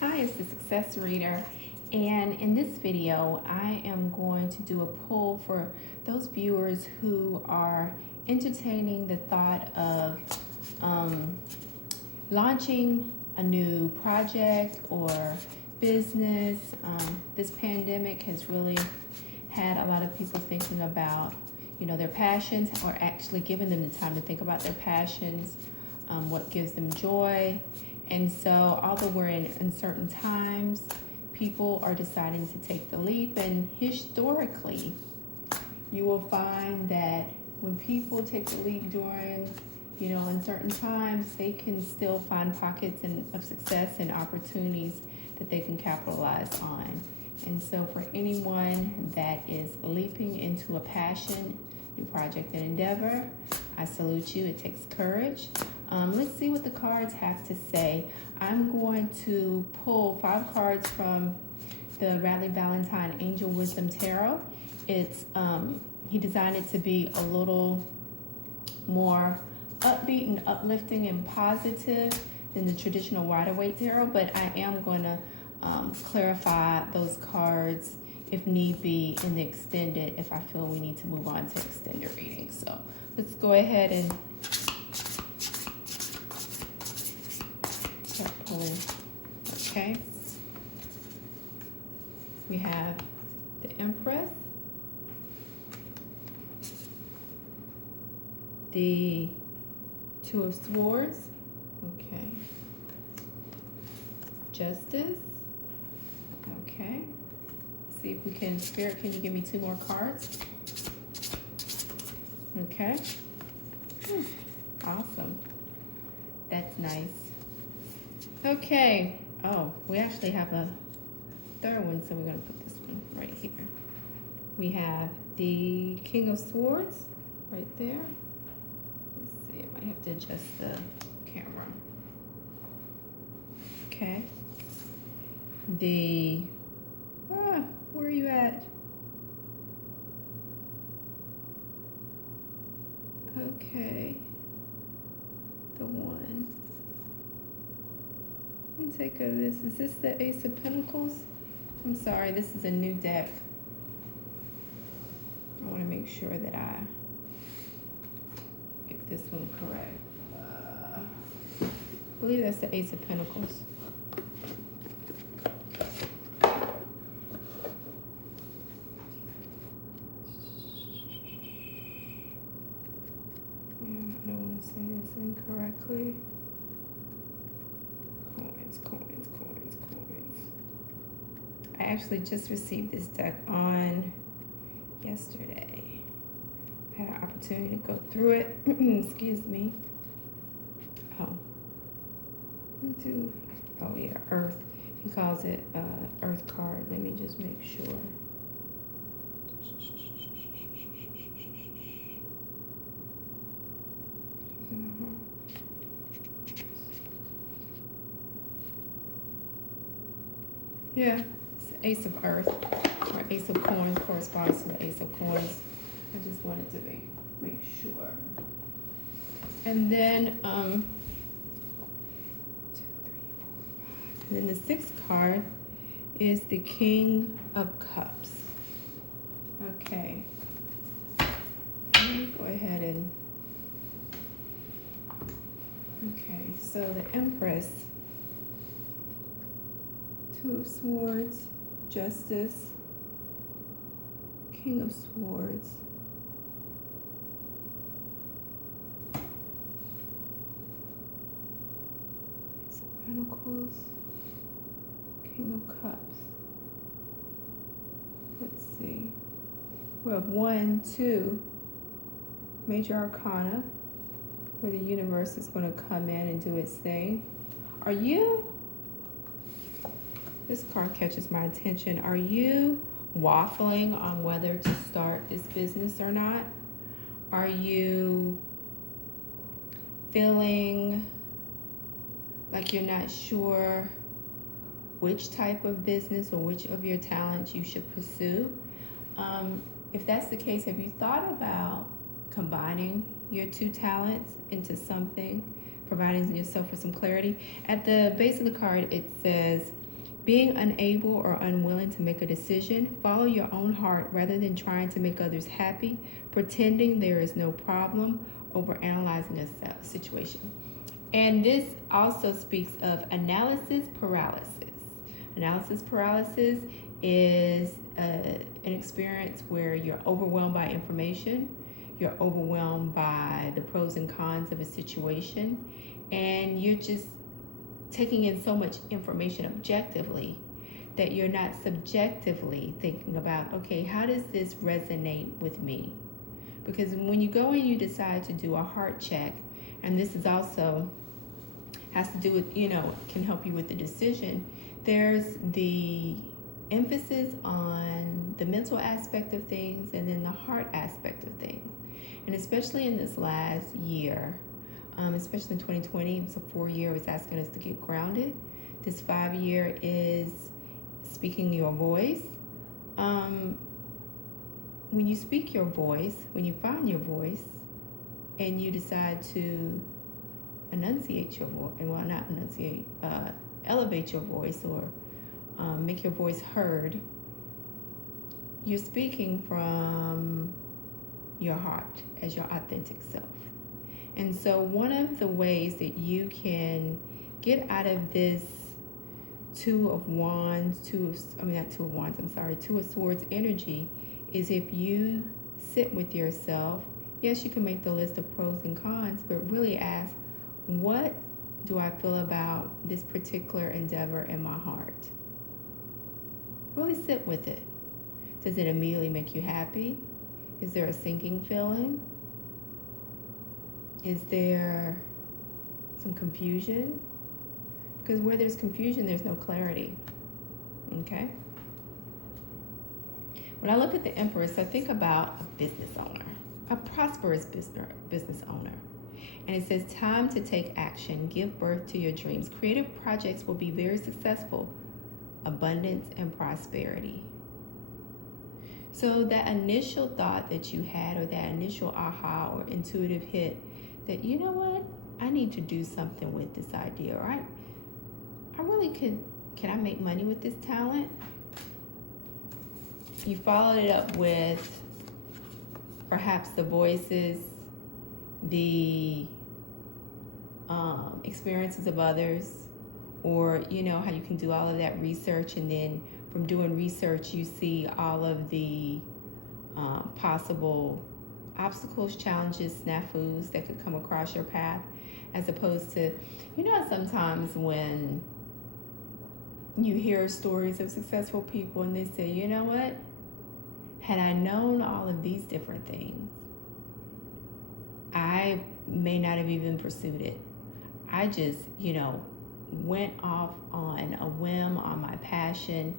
Hi, it's the Success Reader, and in this video I am going to do a poll for those viewers who are entertaining the thought of launching a new project or business. This pandemic has really had a lot of people thinking about their passions, or actually giving them the time to think about their passions, what gives them joy. And so, although we're in uncertain times, people are deciding to take the leap. And historically, you will find that when people take the leap during, uncertain times, they can still find pockets of success and opportunities that they can capitalize on. And so, for anyone that is leaping into a passion, new project, and endeavor, I salute you. It takes courage. Let's see what the cards have to say. I'm going to pull 5 cards from the Radley Valentine Angel Wisdom Tarot. It's he designed it to be a little more upbeat and uplifting and positive than the traditional Rider-Waite tarot, but I am going to clarify those cards if need be in the extended, if I feel we need to move on to extended reading. So let's go ahead and start pulling. Okay, we have the Empress, the Two of Swords, okay, Justice, okay. See if we can, Spirit, can you give me 2 more cards? Okay. Awesome. That's nice. Okay. Oh, we actually have a 3rd one, so we're going to put this one right here. We have the King of Swords right there. Let's see, I might have to adjust the camera. Okay. The where are you at? Okay. The one. Let me take over this. Is this the Ace of Pentacles? I'm sorry, this is a new deck. I want to make sure that I get this one correct. I believe that's the Ace of Pentacles. Incorrectly. Coins. I actually just received this deck on yesterday. I had an opportunity to go through it. Excuse me. Oh yeah, Earth. He calls it Earth card. Let me just make sure. Yeah, it's the Ace of Earth, or Ace of Coins corresponds to the Ace of Coins. I just wanted to make sure. And then, 2, 3, 4, 5. And then the 6th card is the King of Cups. Okay. Let me go ahead and. Okay, so the Empress. 2 of Swords, Justice, King of Swords, Ace of Pentacles, King of Cups. Let's see. We have 1, 2, Major Arcana, where the universe is going to come in and do its thing. This card catches my attention. Are you waffling on whether to start this business or not? Are you feeling like you're not sure which type of business or which of your talents you should pursue? If that's the case, have you thought about combining your 2 talents into something, providing yourself with some clarity? At the base of the card, it says, Being unable or unwilling to make a decision, follow your own heart rather than trying to make others happy, pretending there is no problem, overanalyzing a situation. And this also speaks of analysis paralysis. Analysis paralysis is an experience where you're overwhelmed by information, you're overwhelmed by the pros and cons of a situation, and you're just taking in so much information objectively that you're not subjectively thinking about, okay, how does this resonate with me? Because when you go and you decide to do a heart check, and this is also has to do with, can help you with the decision, there's the emphasis on the mental aspect of things and then the heart aspect of things. And especially in this last year, especially in 2020, it's a 4-year, it's asking us to get grounded. This 5-year is speaking your voice. When you speak your voice, when you find your voice, and you decide to enunciate your voice, and well, not enunciate, elevate your voice or make your voice heard, you're speaking from your heart as your authentic self. And so one of the ways that you can get out of this Two of Swords energy is if you sit with yourself. Yes, you can make the list of pros and cons, but really ask, what do I feel about this particular endeavor in my heart? Really sit with it. Does it immediately make you happy? Is there a sinking feeling? Is there some confusion? Because where there's confusion, there's no clarity. Okay? When I look at the Empress, I think about a business owner, a prosperous business owner. And it says, time to take action, give birth to your dreams. Creative projects will be very successful. Abundance and prosperity. So that initial thought that you had, or that initial aha or intuitive hit, that, you know what, I need to do something with this idea, or I really can I make money with this talent? You followed it up with perhaps the voices, the experiences of others, or how you can do all of that research, and then from doing research you see all of the possible obstacles, challenges, snafus that could come across your path, as opposed to, sometimes when you hear stories of successful people and they say, you know what, had I known all of these different things, I may not have even pursued it. I just, went off on a whim, on my passion.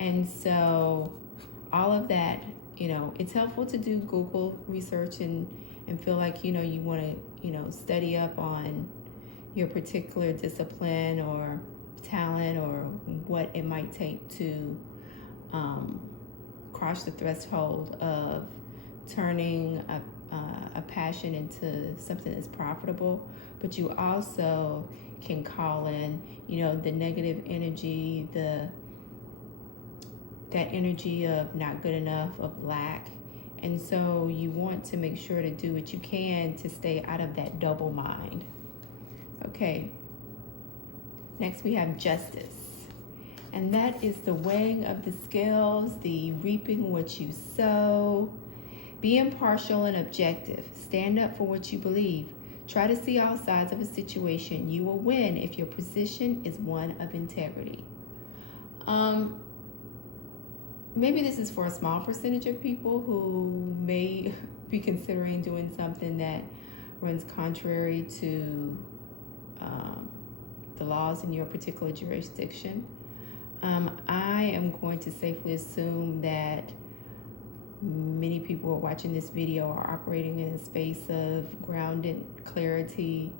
And so all of that, it's helpful to do Google research and feel like, you want to, study up on your particular discipline or talent, or what it might take to cross the threshold of turning a passion into something that's profitable. But you also can call in, the negative energy, that energy of not good enough, of lack. And so you want to make sure to do what you can to stay out of that double mind. Okay. Next we have Justice. And that is the weighing of the scales, the reaping what you sow. Be impartial and objective. Stand up for what you believe. Try to see all sides of a situation. You will win if your position is one of integrity. Maybe this is for a small percentage of people who may be considering doing something that runs contrary to the laws in your particular jurisdiction. I am going to safely assume that many people who are watching this video are operating in a space of grounded clarity,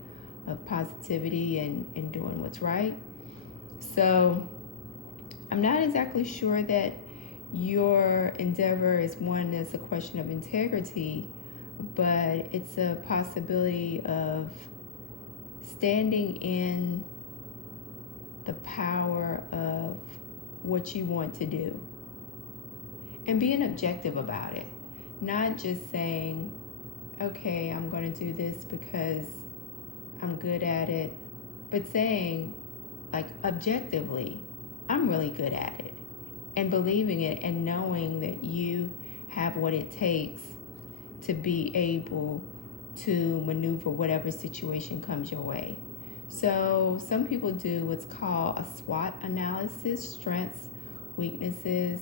of positivity, and doing what's right. So I'm not exactly sure that your endeavor is one that's a question of integrity, but it's a possibility of standing in the power of what you want to do and being objective about it. Not just saying, okay, I'm going to do this because I'm good at it, but saying, like, objectively, I'm really good at it, and believing it and knowing that you have what it takes to be able to maneuver whatever situation comes your way. So some people do what's called a SWOT analysis: strengths, weaknesses.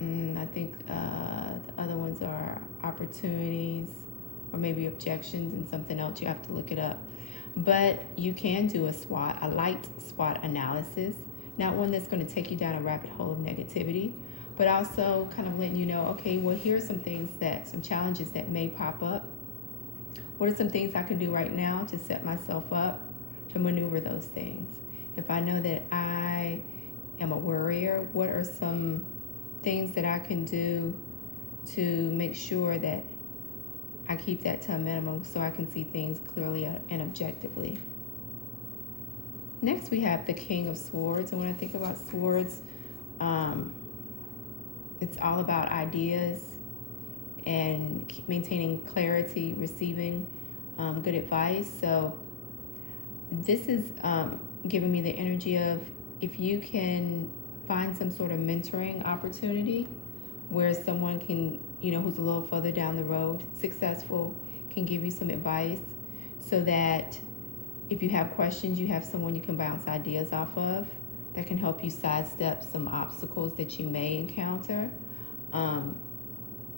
I think the other ones are opportunities, or maybe objections, and something else. You have to look it up. But you can do a light SWOT analysis, not one that's going to take you down a rabbit hole of negativity, but also kind of letting you know, okay, well, here's some challenges that may pop up. What are some things I can do right now to set myself up to maneuver those things? If I know that I am a worrier, what are some things that I can do to make sure that I keep that to a minimum so I can see things clearly and objectively? Next, we have the King of Swords. And when I think about swords, it's all about ideas and maintaining clarity, receiving good advice. So this is giving me the energy of, if you can find some sort of mentoring opportunity where someone can, who's a little further down the road, successful, can give you some advice, so that if you have questions, you have someone you can bounce ideas off of that can help you sidestep some obstacles that you may encounter.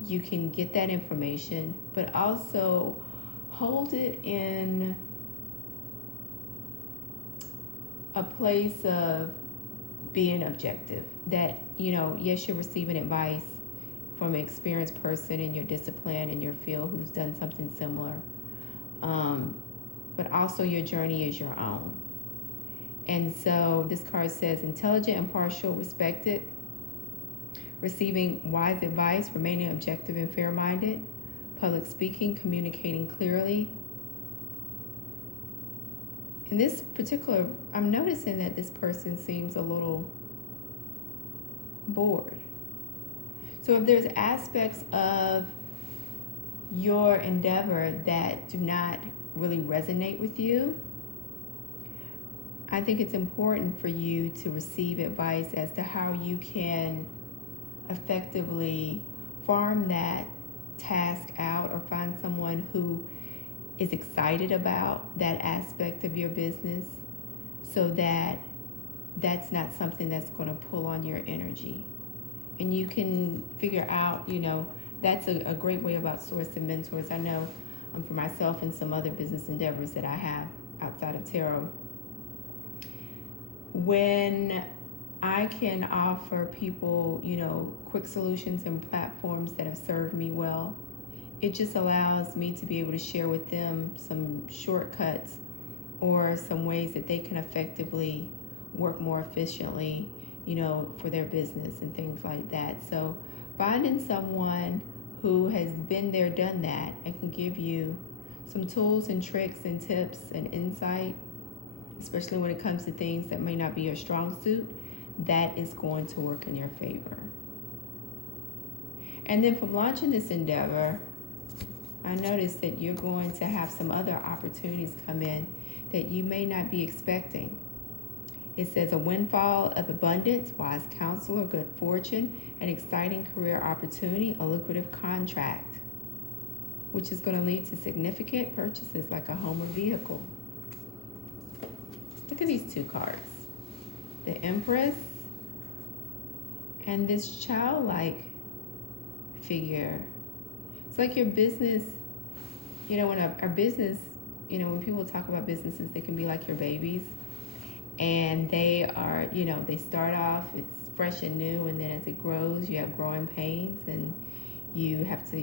You can get that information, but also hold it in a place of being objective. That, yes, you're receiving advice from an experienced person in your discipline, in your field, who's done something similar. But also your journey is your own. And so this card says, intelligent, impartial, respected, receiving wise advice, remaining objective and fair-minded, public speaking, communicating clearly. In this particular, I'm noticing that this person seems a little bored. So if there's aspects of your endeavor that do not really resonate with you, I think it's important for you to receive advice as to how you can effectively farm that task out, or find someone who is excited about that aspect of your business, so that that's not something that's going to pull on your energy. And you can figure out, that's a great way about sourcing mentors. I know for myself and some other business endeavors that I have outside of tarot, when I can offer people, quick solutions and platforms that have served me well, it just allows me to be able to share with them some shortcuts or some ways that they can effectively work more efficiently, for their business and things like that. So finding someone who has been there, done that, and can give you some tools and tricks and tips and insight, especially when it comes to things that may not be your strong suit, that is going to work in your favor. And then from launching this endeavor, I noticed that you're going to have some other opportunities come in that you may not be expecting. It says a windfall of abundance, wise counselor, good fortune, an exciting career opportunity, a lucrative contract, which is going to lead to significant purchases like a home or vehicle. Look at these two cards. The Empress and this childlike figure. It's like your business, when our business, when people talk about businesses, they can be like your babies. And they are, they start off, it's fresh and new, and then as it grows, you have growing pains, and you have to,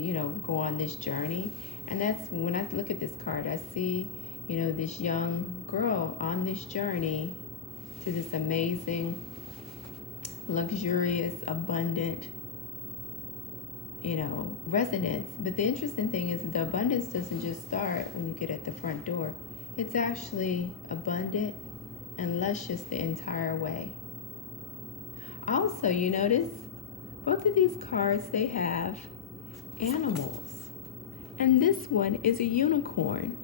go on this journey. And that's when I look at this card, I see, this young girl on this journey to this amazing, luxurious, abundant, residence. But the interesting thing is the abundance doesn't just start when you get at the front door. It's actually abundant and luscious the entire way. Also, you notice both of these cards, they have animals. And this one is a unicorn.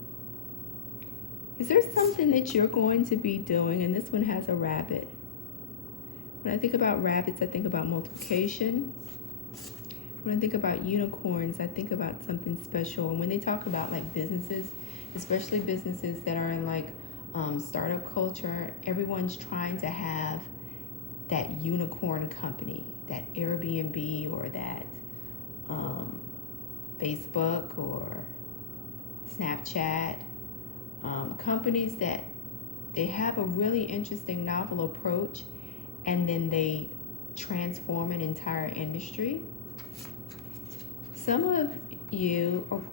Is there something that you're going to be doing? And this one has a rabbit. When I think about rabbits, I think about multiplication. When I think about unicorns, I think about something special. And when they talk about like businesses, especially businesses that are in like startup culture, everyone's trying to have that unicorn company, that Airbnb or that Facebook or Snapchat, companies that they have a really interesting novel approach and then they transform an entire industry. Some of you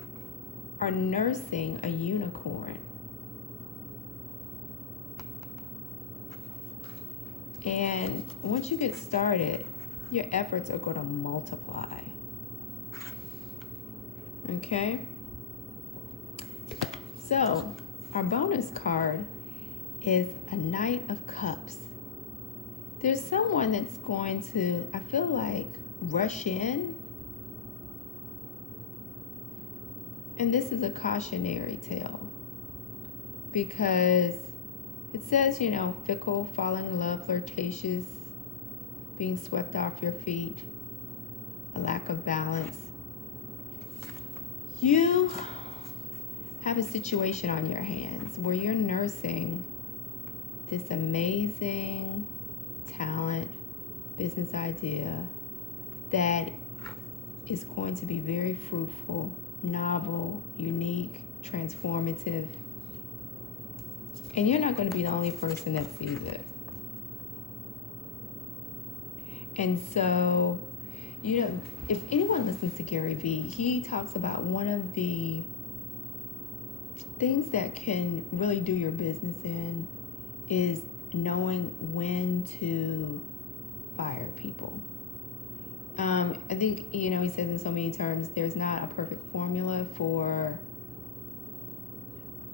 are nursing a unicorn. And once you get started, your efforts are going to multiply. Okay? So, our bonus card is a Knight of Cups. There's someone that's going to, I feel like, rush in. And this is a cautionary tale because it says, you know, fickle, falling in love, flirtatious, being swept off your feet, a lack of balance. You have a situation on your hands where you're nursing this amazing talent, business idea that is going to be very fruitful, novel, unique, transformative. And you're not going to be the only person that sees it. And so, you know, if anyone listens to Gary Vee, he talks about one of the things that can really do your business in is knowing when to fire people. I think, you know, he says in so many terms, there's not a perfect formula for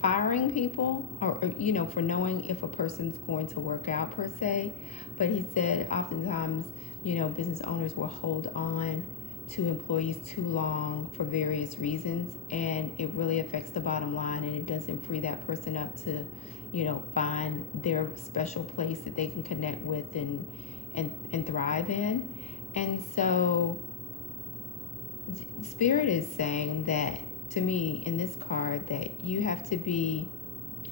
firing people or, you know, for knowing if a person's going to work out per se. But he said oftentimes, you know, business owners will hold on to employees too long for various reasons, and it really affects the bottom line, and it doesn't free that person up to, you know, find their special place that they can connect with and thrive in. And so Spirit is saying that to me in this card that you have to be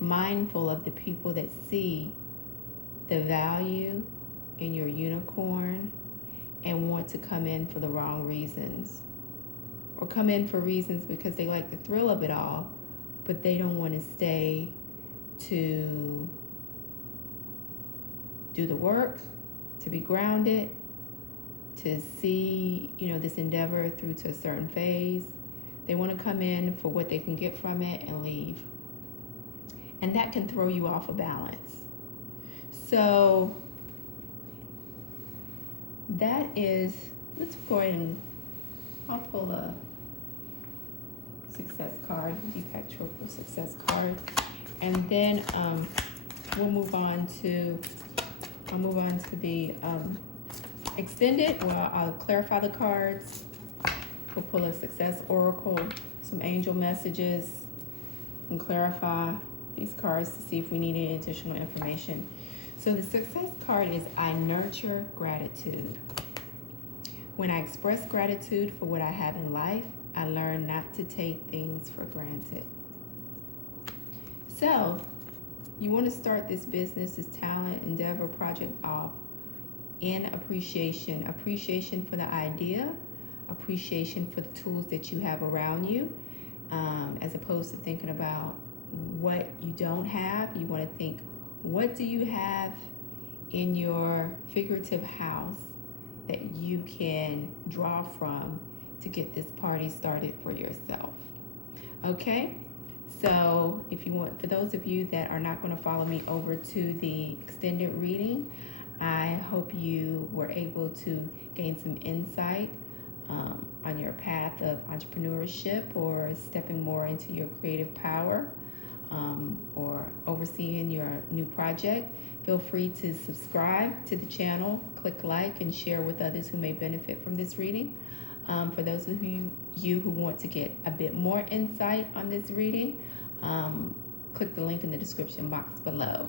mindful of the people that see the value in your unicorn and want to come in for the wrong reasons, or come in for reasons because they like the thrill of it all, but they don't want to stay to do the work, to be grounded, to see, you know, this endeavor through to a certain phase. They want to come in for what they can get from it and leave. And that can throw you off a balance. So that is, let's go ahead and I'll pull a success card, Deepak Chopra success card. And then I'll move on to the extended. Well, I'll clarify the cards. We'll pull a success oracle, some angel messages, and clarify these cards to see if we need any additional information. So the success card is I nurture gratitude. When I express gratitude for what I have in life, I learn not to take things for granted. So you want to start this business, this talent, endeavor, project off in appreciation. Appreciation for the idea, appreciation for the tools that you have around you, as opposed to thinking about what you don't have. You want to think, what do you have in your figurative house that you can draw from to get this party started for yourself? Okay, so if you want, for those of you that are not going to follow me over to the extended reading, I hope you were able to gain some insight on your path of entrepreneurship or stepping more into your creative power. or overseeing your new project, feel free to subscribe to the channel, click like, and share with others who may benefit from this reading. For those of you who want to get a bit more insight on this reading, click the link in the description box below.